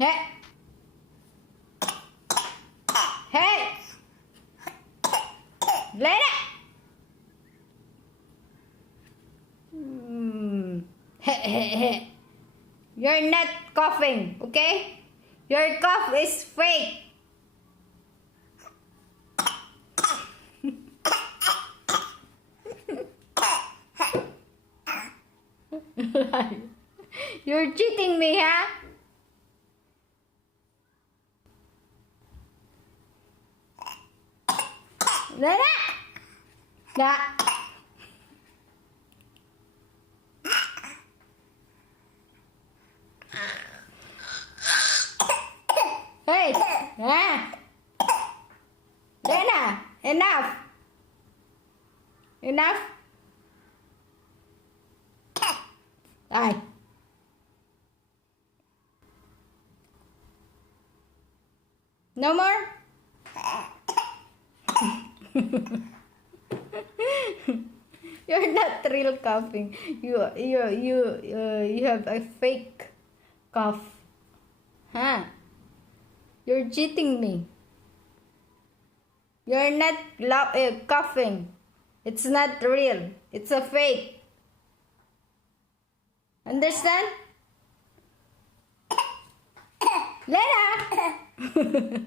Hey! Hey! Lena! You're not coughing, okay? Your cough is fake. You're cheating me, huh? Lena! Na. Hey! Ah! Lena! Enough! Enough! Ay. No more? You're not real coughing. You have a fake cough. Huh? You're cheating me. You're not coughing. It's not real. It's a fake. Understand? Lena!